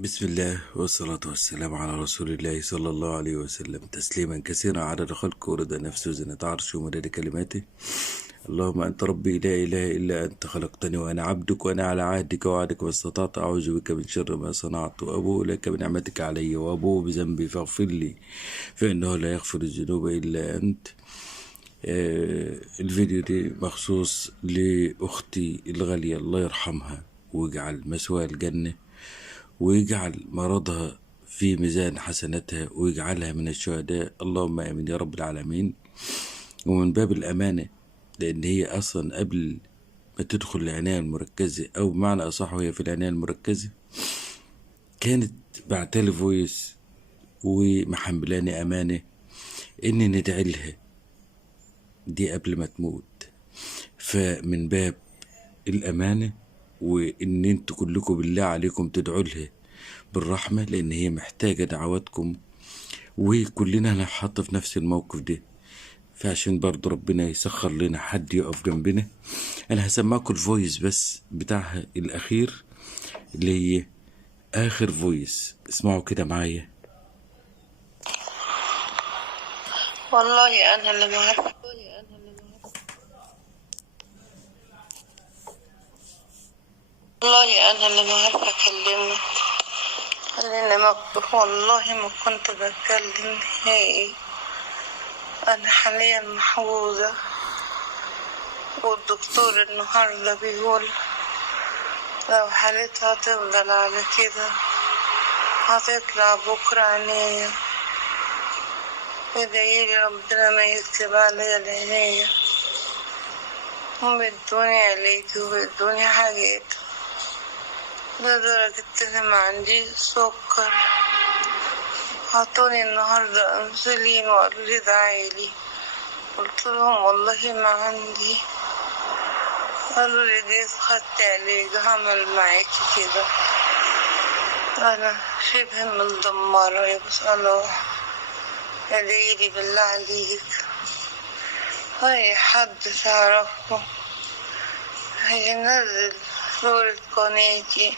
بسم الله والصلاة والسلام على رسول الله صلى الله عليه وسلم تسليما كثيرا عدد خلقه ورضا نفسه وزنة عرشه ومداد كلماته. اللهم أنت ربي لا إله إلا أنت، خلقتني وأنا عبدك وأنا على عهدك ووعدك ما استطعت، أعوذ بك من شر ما صنعت، وأبوء لك بنعمتك علي وأبوء بذنبي فاغفر لي فإنه لا يغفر الذنوب إلا أنت. الفيديو دي مخصوص لأختي الغالية، الله يرحمها ويجعل مثواها الجنة ويجعل مرضها في ميزان حسناتها ويجعلها من الشهداء، اللهم امين يا رب العالمين. ومن باب الامانه، لان هي اصلا قبل ما تدخل العنايه المركزه، او بمعنى اصح وهي في العنايه المركزه، كانت بعتلي فويس ومحملاني امانه اني ندعي لها دي قبل ما تموت. فمن باب الامانه، وان انتوا كلكم بالله عليكم تدعوا لها بالرحمة، لأن هي محتاجة دعواتكم، وكلنا هنحط في نفس الموقف ده. فعشان برضو ربنا يسخر لنا حد يقف جنبنا، أنا هسمعكم الفويس بس بتاعها الأخير، اللي هي آخر فويس. اسمعوا كده معايا. والله أنا اللي ما عارفة والله أنا اللي ما عارفة أكلمك، لأن والله ما كنت بتكلم نهائي. أنا حاليا محجوزة، والدكتور النهاردة بيقول لو حالتها تفضل على كده هتطلع بكرة عينيا. ادعيلي ربنا ما يكتب عليا العناية. هم ادوني علاج وادوني حاجات لدرجة إن ما عنديش سكر. عطوني النهاردة أنسولين وقالوا لي ادعيلي، قلت لهم والله ما عندي. قالوا لي جيت خدت علاج عمل معاكي كده. أنا شبه متدمرة يا صلاح، ادعيلي بالله عليك. أي حد تعرفه هينزل صورة قناتي،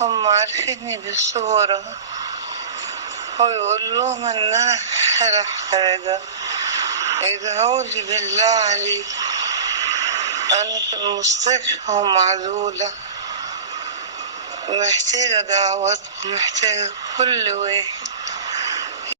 هم عارفيني بالصورة، ويقول لهم ان انا حاجة. ادعولي بالله عليك، انا في المستشفى ومعزولة، محتاجة دعواتكم، محتاجة كل واحد